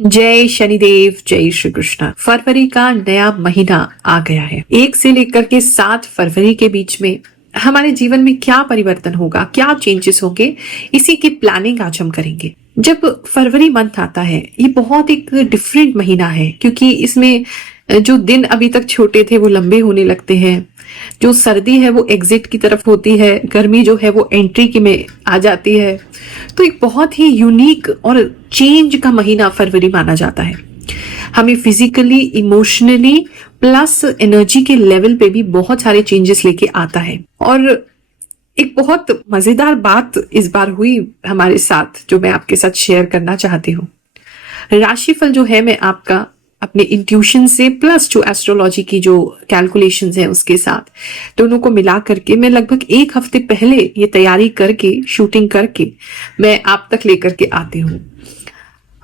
जय शनिदेव, जय श्री कृष्ण। फरवरी का नया महीना आ गया है। 1 से लेकर के 7 फरवरी के बीच में हमारे जीवन में क्या परिवर्तन होगा, क्या चेंजेस होंगे, इसी की प्लानिंग आज हम करेंगे। जब फरवरी मंथ आता है, ये बहुत एक डिफरेंट महीना है क्योंकि इसमें जो दिन अभी तक छोटे थे वो लंबे होने लगते हैं। जो सर्दी है वो एग्जिट की तरफ होती है, गर्मी जो है वो एंट्री की में आ जाती है। तो एक बहुत ही यूनिक और चेंज का महीना फरवरी माना जाता है। हमें फिजिकली, इमोशनली प्लस एनर्जी के लेवल पे भी बहुत सारे चेंजेस लेके आता है। और एक बहुत मजेदार बात इस बार हुई हमारे साथ जो मैं आपके साथ शेयर करना चाहती हूँ। राशिफल जो है मैं आपका अपने इंट्यूशन से प्लस जो एस्ट्रोलॉजी की जो कैलकुलेशंस है उसके साथ दोनों को मिला करके मैं लगभग 1 हफ्ते पहले ये तैयारी करके, शूटिंग करके मैं आप तक लेकर के आती हूँ।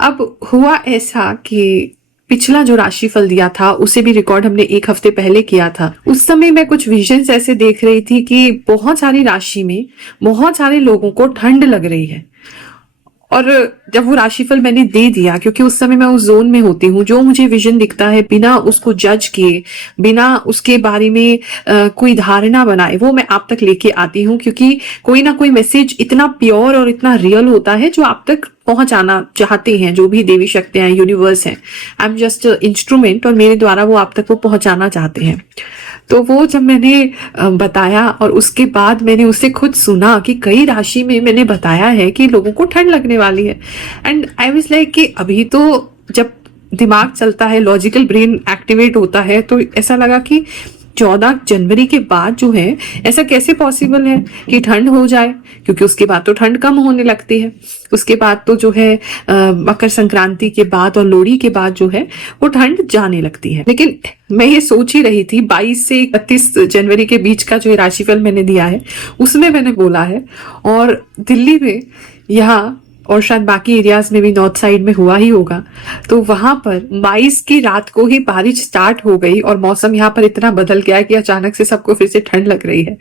अब हुआ ऐसा कि पिछला जो राशिफल दिया था उसे भी रिकॉर्ड हमने 1 हफ्ते पहले किया था। उस समय मैं कुछ विजन्स ऐसे देख रही थी कि बहुत सारी राशि में बहुत सारे लोगों को ठंड लग रही है। और जब वो राशिफल मैंने दे दिया, क्योंकि उस समय मैं उस जोन में होती हूँ, जो मुझे विजन दिखता है बिना उसको जज किए, बिना उसके बारे में कोई धारणा बनाए, वो मैं आप तक लेके आती हूँ। क्योंकि कोई ना कोई मैसेज इतना प्योर और इतना रियल होता है जो आप तक पहुंचाना चाहते हैं, जो भी देवी शक्तियां, यूनिवर्स हैं। आई एम जस्ट इंस्ट्रूमेंट और मेरे द्वारा वो आप तक वो पहुंचाना चाहते हैं। तो वो जब मैंने बताया और उसके बाद मैंने उससे खुद सुना कि कई राशि में मैंने बताया है कि लोगों को ठंड लगने वाली है, एंड आई वाज लाइक कि अभी तो जब दिमाग चलता है, लॉजिकल ब्रेन एक्टिवेट होता है, तो ऐसा लगा कि 14 जनवरी के बाद जो है ऐसा कैसे पॉसिबल है कि ठंड हो जाए, क्योंकि उसके बाद तो ठंड कम होने लगती है। उसके बाद तो जो है मकर संक्रांति के बाद और लोहड़ी के बाद जो है वो ठंड जाने लगती है। लेकिन मैं ये सोच ही रही थी, 22 से 31 जनवरी के बीच का जो राशिफल मैंने दिया है उसमें मैंने बोला है, और दिल्ली में यहाँ और शायद बाकी एरियाज में भी नॉर्थ साइड में हुआ ही होगा, तो वहां पर 22 की रात को ही बारिश स्टार्ट हो गई और मौसम यहाँ पर इतना बदल गया कि अचानक से सबको फिर से ठंड लग रही है।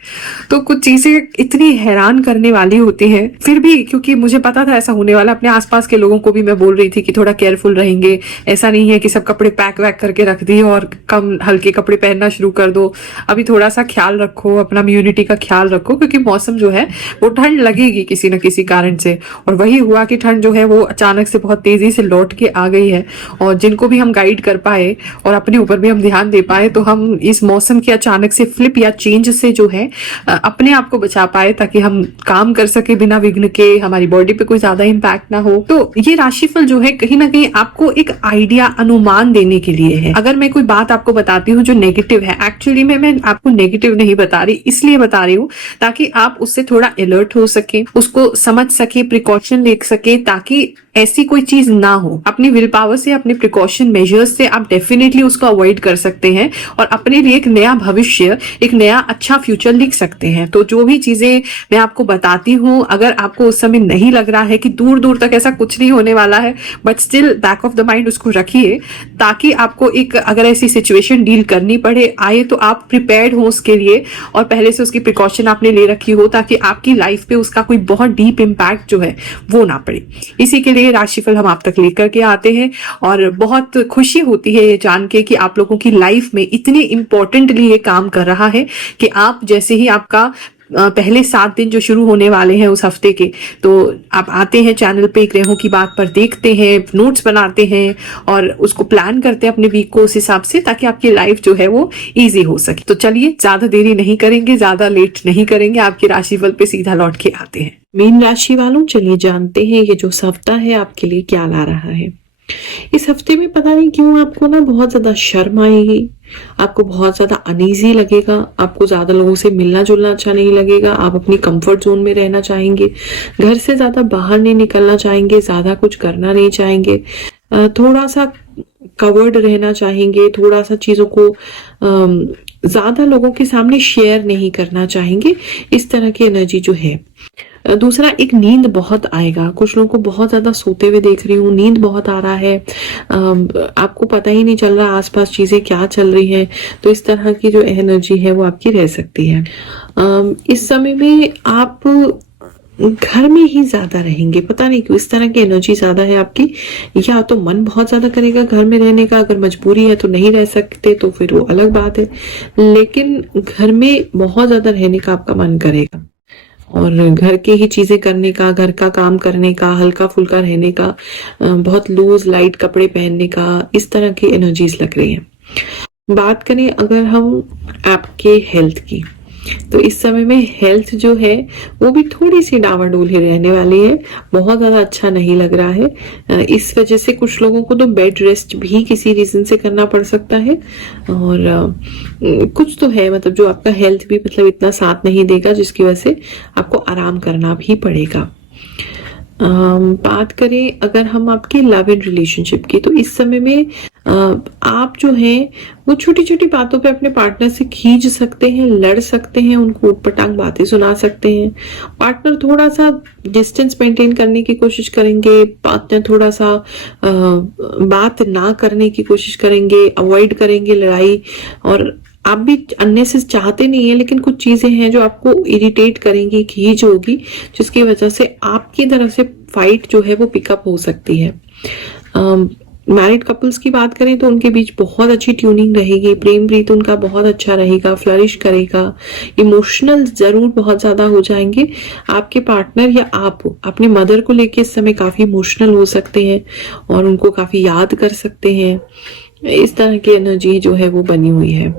तो कुछ चीजें इतनी हैरान करने वाली होती हैं। फिर भी क्योंकि मुझे पता था ऐसा होने वाला, अपने आसपास के लोगों को भी मैं बोल रही थी कि थोड़ा केयरफुल रहेंगे। ऐसा नहीं है कि सब कपड़े पैक वैक करके रख दिए और कम हल्के कपड़े पहनना शुरू कर दो। अभी थोड़ा सा ख्याल रखो, अपना इम्यूनिटी का ख्याल रखो, क्योंकि मौसम जो है वो ठंड लगेगी किसी न किसी कारण से। और वही हुआ कि ठंड जो है वो अचानक से बहुत तेजी से लौट के आ गई है। और जिनको भी हम गाइड कर पाए और अपने ऊपर भी हम ध्यान दे पाए, तो हम इस मौसम के अचानक से फ्लिप या चेंज से जो है अपने आप को बचा पाए, ताकि हम काम कर सके बिना विघ्न के, हमारी बॉडी पे कोई ज्यादा इम्पैक्ट ना हो। तो ये राशिफल जो है कहीं ना कहीं आपको एक आइडिया, अनुमान देने के लिए है। अगर मैं कोई बात आपको बताती हूँ जो नेगेटिव है, एक्चुअली में मैं आपको नेगेटिव नहीं बता रही, इसलिए बता रही हूँ ताकि आप उससे थोड़ा अलर्ट हो सके, उसको समझ सके, प्रिकॉशन ले सके, ताकि ऐसी कोई चीज ना हो। अपनी विल पावर से, अपने प्रिकॉशन मेजर्स से आप डेफिनेटली उसको अवॉइड कर सकते हैं और अपने लिए एक नया भविष्य, एक नया अच्छा फ्यूचर लिख सकते हैं। तो जो भी चीजें मैं आपको बताती हूँ, अगर आपको उस समय नहीं लग रहा है कि दूर दूर तक ऐसा कुछ नहीं होने वाला है, but still back of the mind उसको रखिए, ताकि आपको एक अगर ऐसी सिचुएशन डील करनी पड़े आए तो आप प्रिपेयर्ड हो उसके लिए, और पहले से उसकी प्रिकॉशन आपने ले रखी हो, ताकि आपकी लाइफ पे उसका कोई बहुत डीप इम्पैक्ट जो है वो ना पड़े। इसी के लिए राशिफल हम आप तक लेकर के आते हैं और बहुत खुशी होती है ये जान के कि आप लोगों की लाइफ में इतने इंपॉर्टेंटली ये काम कर रहा है कि आप जैसे ही आपका पहले 7 दिन जो शुरू होने वाले हैं उस हफ्ते के, तो आप आते हैं चैनल पे, ग्रहों की बात पर देखते हैं, नोट्स बनाते हैं और उसको प्लान करते हैं अपने वीक को उस हिसाब से, ताकि आपकी लाइफ जो है वो इजी हो सके। तो चलिए, ज्यादा देरी नहीं करेंगे, ज्यादा लेट नहीं करेंगे, आपके राशिफल पे सीधा लौट के आते हैं। मीन राशि वालों, चलिए जानते हैं ये जो हफ्ता है आपके लिए क्या ला रहा है। इस हफ्ते में पता नहीं क्यों आपको ना बहुत ज्यादा शर्म आएगी, आपको बहुत ज्यादा अनईजी लगेगा, आपको ज्यादा लोगों से मिलना जुलना अच्छा नहीं लगेगा, आप अपनी कंफर्ट जोन में रहना चाहेंगे, घर से ज्यादा बाहर नहीं निकलना चाहेंगे, ज्यादा कुछ करना नहीं चाहेंगे, थोड़ा सा कवर्ड रहना चाहेंगे, थोड़ा सा चीजों को ज्यादा लोगों के सामने शेयर नहीं करना चाहेंगे। इस तरह की एनर्जी जो है। दूसरा, एक नींद बहुत आएगा। कुछ लोगों को बहुत ज्यादा सोते हुए देख रही हूँ, नींद बहुत आ रहा है, आपको पता ही नहीं चल रहा आसपास चीजें क्या चल रही हैं। तो इस तरह की जो एनर्जी है वो आपकी रह सकती है। इस समय में आप घर में ही ज्यादा रहेंगे, पता नहीं क्यों इस तरह की एनर्जी ज्यादा है आपकी। या तो मन बहुत ज्यादा करेगा घर में रहने का, अगर मजबूरी है तो नहीं रह सकते तो फिर वो अलग बात है, लेकिन घर में बहुत ज्यादा रहने का आपका मन करेगा और घर की ही चीजें करने का, घर का काम करने का, हल्का फुल्का रहने का, बहुत लूज लाइट कपड़े पहनने का, इस तरह की एनर्जीज लग रही है। बात करें अगर हम आपके हेल्थ की, तो इस समय में हेल्थ जो है वो भी थोड़ी सी डावाडोल ही रहने वाली है, बहुत ज्यादा अच्छा नहीं लग रहा है। इस वजह से कुछ लोगों को तो बेड रेस्ट भी किसी रीजन से करना पड़ सकता है और कुछ तो है मतलब जो आपका हेल्थ भी मतलब इतना साथ नहीं देगा, जिसकी वजह से आपको आराम करना भी पड़ेगा। बात करें अगर हम आपके लव एंड रिलेशनशिप की, तो इस समय में आप जो हैं वो छोटी छोटी बातों पे अपने पार्टनर से खींच सकते हैं, लड़ सकते हैं, उनको ऊटपटांग बातें सुना सकते हैं। पार्टनर थोड़ा सा डिस्टेंस मेंटेन करने की कोशिश करेंगे, पार्टनर थोड़ा सा बात ना करने की कोशिश करेंगे, अवॉइड करेंगे लड़ाई, और आप भी अन्य से चाहते नहीं है लेकिन कुछ चीजें हैं जो आपको इरिटेट करेंगी, खींच होगी, जिसकी वजह से आपकी तरफ से फाइट जो है वो पिकअप हो सकती है। मैरिड कपल्स की बात करें तो उनके बीच बहुत अच्छी ट्यूनिंग रहेगी, प्रेम प्रीत उनका बहुत अच्छा रहेगा, फ्लरिश करेगा, इमोशनल जरूर बहुत ज्यादा हो जाएंगे। आपके पार्टनर या आप अपने मदर को लेके इस समय काफी इमोशनल हो सकते हैं और उनको काफी याद कर सकते हैं, इस तरह की एनर्जी जो है वो बनी हुई है।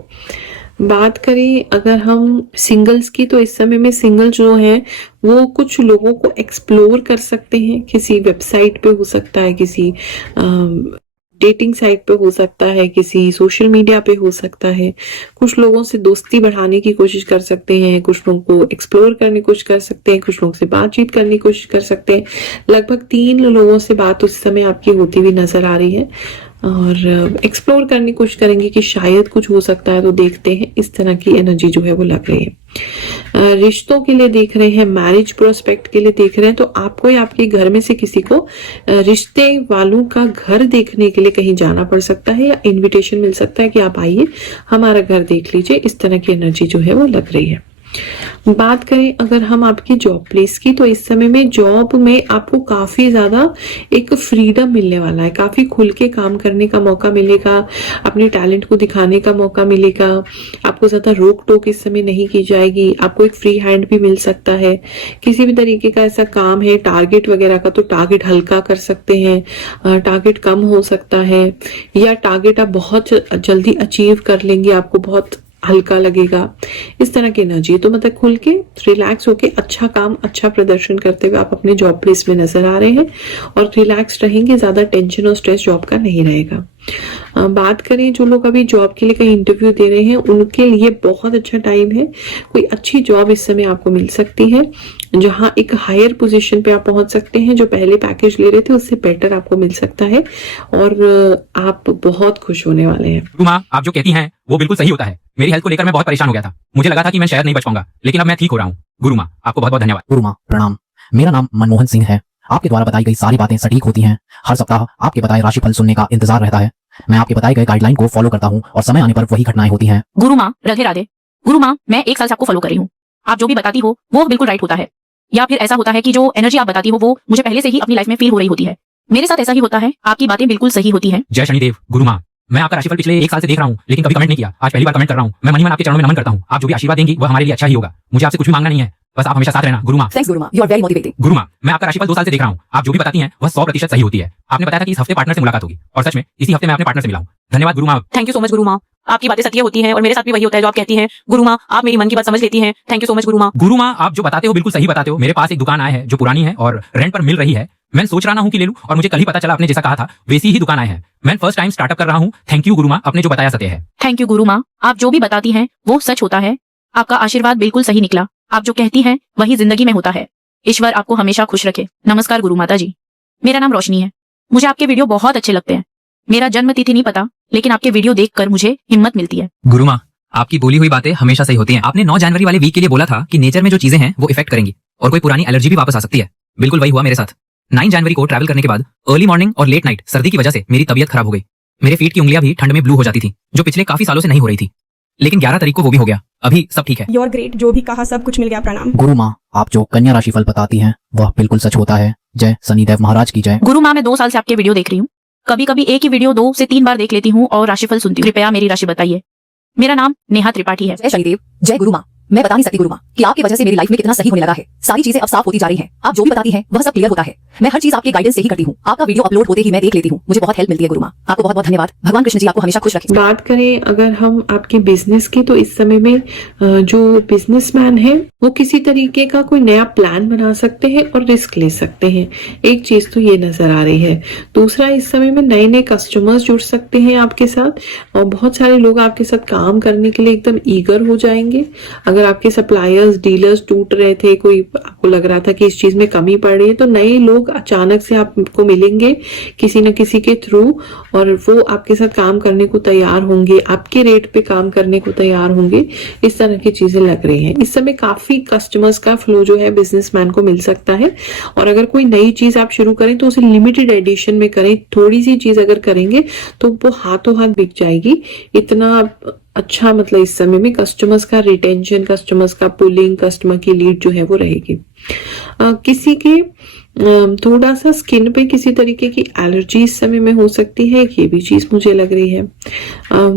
बात करें अगर हम सिंगल्स की, तो इस समय में सिंगल जो है वो कुछ लोगों को एक्सप्लोर कर सकते हैं, किसी वेबसाइट पे हो सकता है, किसी डेटिंग साइट पे हो सकता है, किसी सोशल मीडिया पे हो सकता है, कुछ लोगों से दोस्ती बढ़ाने की कोशिश कर सकते हैं, कुछ लोगों को एक्सप्लोर करने की कोशिश कर सकते हैं, कुछ लोगों से बातचीत करने की कोशिश कर सकते हैं। लगभग 3 लोगों से बात उस समय आपकी होती हुई नजर आ रही है और एक्सप्लोर करने की कोशिश करेंगे कि शायद कुछ हो सकता है, तो देखते हैं, इस तरह की एनर्जी जो है वो लग रही है। रिश्तों के लिए देख रहे हैं, मैरिज प्रोस्पेक्ट के लिए देख रहे हैं, तो आपको या आपके घर में से किसी को रिश्ते वालों का घर देखने के लिए कहीं जाना पड़ सकता है या इनविटेशन मिल सकता है कि आप आइए हमारा घर देख लीजिए, इस तरह की एनर्जी जो है वो लग रही है। बात करें अगर हम आपकी जॉब प्लेस की, तो इस समय में जॉब में आपको काफी ज्यादा एक फ्रीडम मिलने वाला है, काफी खुल के काम करने का मौका मिलेगा, अपने टैलेंट को दिखाने का मौका मिलेगा, आपको ज्यादा रोक टोक इस समय नहीं की जाएगी, आपको एक फ्री हैंड भी मिल सकता है। किसी भी तरीके का ऐसा काम है टारगेट वगैरह का, तो टारगेट हल्का कर सकते हैं, टारगेट कम हो सकता है, या टारगेट आप बहुत जल्दी अचीव कर लेंगे, आपको बहुत हल्का लगेगा, इस तरह की एनर्जी। तो मतलब खुल के रिलैक्स होके अच्छा काम, अच्छा प्रदर्शन करते हुए आप अपने जॉब प्लेस में नजर आ रहे हैं और रिलैक्स रहेंगे, ज्यादा टेंशन और स्ट्रेस जॉब का नहीं रहेगा। बात करें जो लोग अभी जॉब के लिए कहीं इंटरव्यू दे रहे हैं, उनके लिए बहुत अच्छा टाइम है, कोई अच्छी जॉब इस समय आपको मिल सकती है, जहां एक हायर पोजीशन पे आप पहुंच सकते हैं, जो पहले पैकेज ले रहे थे उससे बेटर आपको मिल सकता है और आप बहुत खुश होने वाले हैं। माँ, आप जो कहती हैं वो बिल्कुल सही होता है। मेरी हेल्थ को लेकर मैं बहुत परेशान हो गया था, मुझे लगा था कि मैं शायद नहीं बच पाऊंगा, लेकिन अब मैं ठीक हो रहा हूँ। गुरु माँ, आपको बहुत बहुत धन्यवाद। गुरु माँ प्रणाम, मेरा नाम मनमोहन सिंह है। आपके द्वारा बताई गई सारी बातें सटीक होती हैं। हर सप्ताह आपके बताए राशिफल सुनने का इंतजार रहता है। मैं आपके बताए गए गाइडलाइन को फॉलो करता हूँ और समय आने पर वही घटनाएं होती हैं। गुरु माँ राधे राधे। गुरु माँ, मैं 1 साल से आपको फॉलो कर रही हूँ। आप जो भी बताती हो वो बिल्कुल राइट होता है, या फिर ऐसा होता है कि जो एनर्जी आप बताती हो वो मुझे पहले से ही अपनी लाइफ में फील हो रही होती है। मेरे साथ ऐसा ही होता है, आपकी बातें बिल्कुल सही होती हैं। जय शनिदेव। गुरु माँ, मैं आपका राशिफल पिछले 1 साल से देख रहा हूँ, लेकिन कभी कमेंट नहीं किया। आज पहली बार कमेंट कर रहा हूँ। मैं मन ही मन आपके चरणों में नमन करता हूँ। आप जो भी आशीर्वाद देंगी वह हमारे लिए अच्छा ही होगा। मुझे आपसे कुछ भी मांगना नहीं है, बस आप हमेशा साथ रहना। गुरु माँ। थैंक्स गुरु माँ, यू आर वेरी मोटिवेटिंग। गुरु माँ, मैं आपका राशिफल 2 साल से देख रहा हूँ। आप जो भी बताती हैं वह 100% सही होती है। आपने बताया था कि इस हफ्ते पार्टनर से मुलाकात होगी, और सच में इसी हफ्ते मैं अपने पार्टनर से मिला हूँ। धन्यवाद गुरु माँ। थैंक यू सो मच गुरु माँ, आपकी बातें सत्य होती हैं और मेरे साथ भी वही होता है जो आप कहती हैं। गुरु माँ, आप मेरी मन की बात समझ लेती हैं। थैंक यू सो मच गुरु माँ। गुरु माँ, आप जो बताते हो बिल्कुल सही बताते हो। मेरे पास एक दुकान आया है जो पुरानी है और रेंट पर मिल रही है। मैं सोच रहा हूँ कि ले लूं, और मुझे कल ही पता चला आपने जैसा कहा था वैसी ही दुकान आए हैं। मैं फर्स्ट टाइम स्टार्टअप कर रहा हूँ। थैंक यू गुरु माँ, आपने जो बताया सत्य है। थैंक यू गुरु माँ, आप जो भी बताती हैं वो सच होता है। आपका आशीर्वाद बिल्कुल सही निकला। आप जो कहती हैं वही जिंदगी में होता है। ईश्वर आपको हमेशा खुश रखे। नमस्कार गुरु माता जी, मेरा नाम रोशनी है। मुझे आपके वीडियो बहुत अच्छे लगते हैं। मेरा जन्म तिथि नहीं पता, लेकिन आपके वीडियो देखकर मुझे हिम्मत मिलती है। गुरु माँ, आपकी बोली हुई बातें हमेशा सही होती हैं। आपने 9 जनवरी वाले वीक के लिए बोला था कि नेचर में जो चीजें हैं वो इफेक्ट करेंगी और कोई पुरानी एलर्जी भी वापस आ सकती है। बिल्कुल वही हुआ मेरे साथ। 9 जनवरी को ट्रैवल करने के बाद अर्ली मॉर्निंग और लेट नाइट सर्दी की वजह से मेरी तबीयत खराब हो गई। मेरे फीट की उंगलियां भी ठंड में ब्लू हो जाती थी, जो पिछले काफी सालों से नहीं हो रही थी। लेकिन 11 तारीख को वो भी हो गया। अभी सब ठीक है। योर ग्रेट, जो भी कहा सब कुछ मिल गया, प्रणाम। गुरु माँ, आप जो कन्या राशि फल बताती हैं वह बिल्कुल सच होता है। जय शनिदेव महाराज की जय। गुरु माँ, मैं 2 साल से आपके वीडियो देख रही हूँ। कभी कभी एक ही वीडियो 2 से 3 बार देख लेती हूँ और राशिफल सुनती हूँ। कृपया मेरी राशि बताइए। मेरा नाम नेहा त्रिपाठी है। जय शनिदेव, जय गुरु माँ। मैं बता नहीं सकती गुरु माँ कि आपकी वजह से मेरी लाइफ में कितना सही होने लगा है। सारी चीजें अब साफ होती जा रही हैं। आप जो भी बताती हैं वह सब क्लियर होता है। मैं हर चीज आपके गाइडेंस से ही करती हूँ। आपका वीडियो अपलोड होते ही मैं देख लेती हूँ। मुझे बहुत हेल्प मिलती है गुरु माँ। आपको बहुत बहुत धन्यवाद। भगवान कृष्ण जी आपको हमेशा खुश रखें। बात करें अगर हम आपके बिजनेस की, तो इस समय में जो बिजनेसमैन है वो किसी तरीके का कोई नया प्लान बना सकते हैं और रिस्क ले सकते हैं। एक चीज तो ये नजर आ रही है। दूसरा, इस समय में नए नए कस्टमर्स जुड़ सकते हैं आपके साथ और बहुत सारे लोग आपके साथ काम करने के लिए एकदम ईगर हो जाएंगे। अगर आपके सप्लायर्स, डीलर्स टूट रहे थे, कोई आपको लग रहा था कि इस चीज में कमी पड़ रही है, तो नए लोग अचानक से आपको मिलेंगे किसी न किसी के थ्रू और वो आपके साथ काम करने को तैयार होंगे, आपके रेट पे काम करने को तैयार होंगे। इस तरह की चीजें लग रही हैं। इस समय काफी कस्टमर्स का फ्लो जो है बिजनेसमैन को मिल सकता है। और अगर कोई नई चीज आप शुरू करें तो उसे लिमिटेड एडिशन में करें। थोड़ी सी चीज अगर करेंगे तो वो हाथों हाथ बिक जाएगी। इतना अच्छा मतलब इस समय में कस्टमर्स का रिटेंशन, कस्टमर्स का पुलिंग, कस्टमर की लीड जो है वो रहेगी। किसी के थोड़ा सा स्किन पे किसी तरीके की एलर्जी इस समय में हो सकती है, ये भी चीज मुझे लग रही है।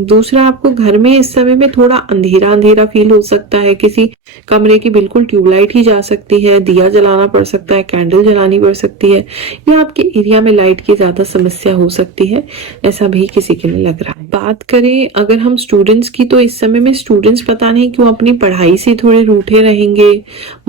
दूसरा, आपको घर में इस समय में थोड़ा अंधेरा अंधेरा फील हो सकता है। किसी कमरे की बिल्कुल ट्यूबलाइट ही जा सकती है, दिया जलाना पड़ सकता है, कैंडल जलानी पड़ सकती है, या आपके एरिया में लाइट की ज्यादा समस्या हो सकती है, ऐसा भी किसी के लिए लग रहा है। बात करें अगर हम स्टूडेंट्स की, तो इस समय में स्टूडेंट्स पता नहीं क्यों अपनी पढ़ाई से थोड़े रूठे रहेंगे।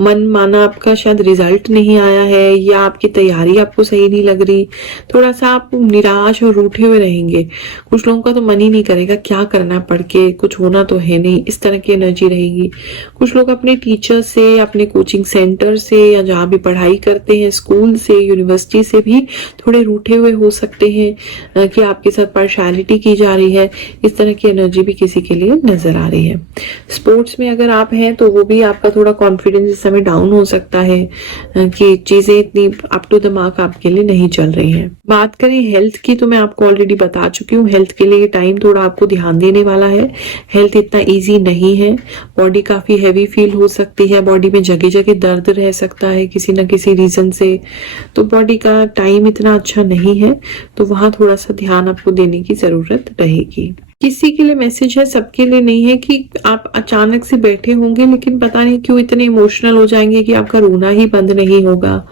मन माना आपका शायद रिजल्ट नहीं आया है या आपकी तैयारी आपको सही नहीं लग रही, थोड़ा सा आप निराश और रूठे हुए रहेंगे। कुछ लोगों का तो मन ही नहीं करेगा क्या करना पढ़ के, कुछ होना तो है नहीं, इस तरह की एनर्जी रहेगी। कुछ लोग अपने टीचर से, अपने कोचिंग सेंटर से या जहाँ भी पढ़ाई करते हैं, स्कूल से, यूनिवर्सिटी से भी थोड़े रूठे हुए हो सकते हैं कि आपके साथ पार्शियलिटी की जा रही है। इस तरह की एनर्जी भी किसी के लिए नजर आ रही है। स्पोर्ट्स में अगर आप हैं तो वो भी आपका थोड़ा कॉन्फिडेंस इस समय डाउन हो सकता है कि चीजें इतनी अप टू द मार्क आपके लिए नहीं चल रही हैं। बात करें हेल्थ की, तो मैं आपको ऑलरेडी बता चुकी हूँ। हेल्थ के लिए टाइम थोड़ा आपको ध्यान देने वाला है। हेल्थ इतना इजी नहीं है। बॉडी काफी हैवी फील हो सकती है, बॉडी में जगह जगह दर्द रह सकता है किसी न किसी रीजन से, तो बॉडी का टाइम इतना अच्छा नहीं है, तो वहां थोड़ा सा ध्यान आपको देने की जरूरत रहेगी। किसी के लिए मैसेज है, सबके लिए नहीं है, कि आप अचानक से बैठे होंगे लेकिन पता नहीं क्यों इतने इमोशनल हो जाएंगे कि आपका रोना ही बंद नहीं होगा।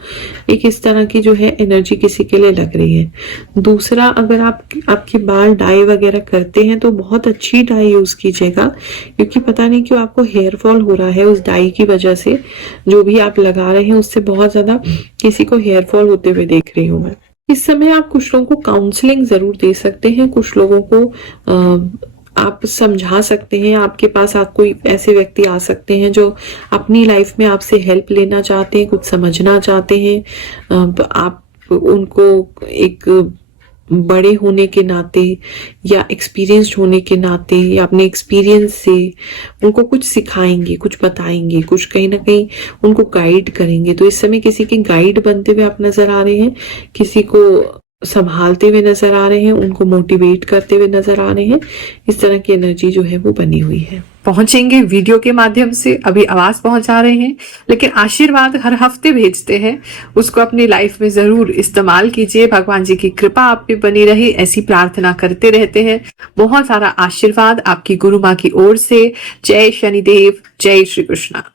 एक इस तरह की जो है एनर्जी किसी के लिए लग रही है। दूसरा, अगर आपके बाल डाई वगैरह करते हैं तो बहुत अच्छी डाई यूज कीजिएगा, क्योंकि पता नहीं क्यों आपको हेयर फॉल हो रहा है उस डाई की वजह से। जो भी आप लगा रहे हैं उससे बहुत ज्यादा किसी को हेयर फॉल होते हुए देख रही हूँ मैं। इस समय आप कुछ लोगों को काउंसलिंग जरूर दे सकते हैं, कुछ लोगों को आप समझा सकते हैं। आपके पास आप कोई ऐसे व्यक्ति आ सकते हैं जो अपनी लाइफ में आपसे हेल्प लेना चाहते हैं, कुछ समझना चाहते हैं। आप उनको एक बड़े होने के नाते या एक्सपीरियंस्ड होने के नाते या अपने एक्सपीरियंस से उनको कुछ सिखाएंगे, कुछ बताएंगे, कुछ कहीं ना कहीं उनको गाइड करेंगे। तो इस समय किसी के गाइड बनते हुए आप नजर आ रहे हैं, किसी को संभालते हुए नजर आ रहे हैं, उनको मोटिवेट करते हुए नजर आ रहे हैं। इस तरह की एनर्जी जो है वो बनी हुई है। पहुंचेंगे वीडियो के माध्यम से, अभी आवाज पहुंचा रहे हैं, लेकिन आशीर्वाद हर हफ्ते भेजते हैं, उसको अपनी लाइफ में जरूर इस्तेमाल कीजिए। भगवान जी की कृपा आप पे बनी रहे, ऐसी प्रार्थना करते रहते हैं। बहुत सारा आशीर्वाद आपकी गुरु माँ की ओर से। जय शनिदेव, जय श्री कृष्णा।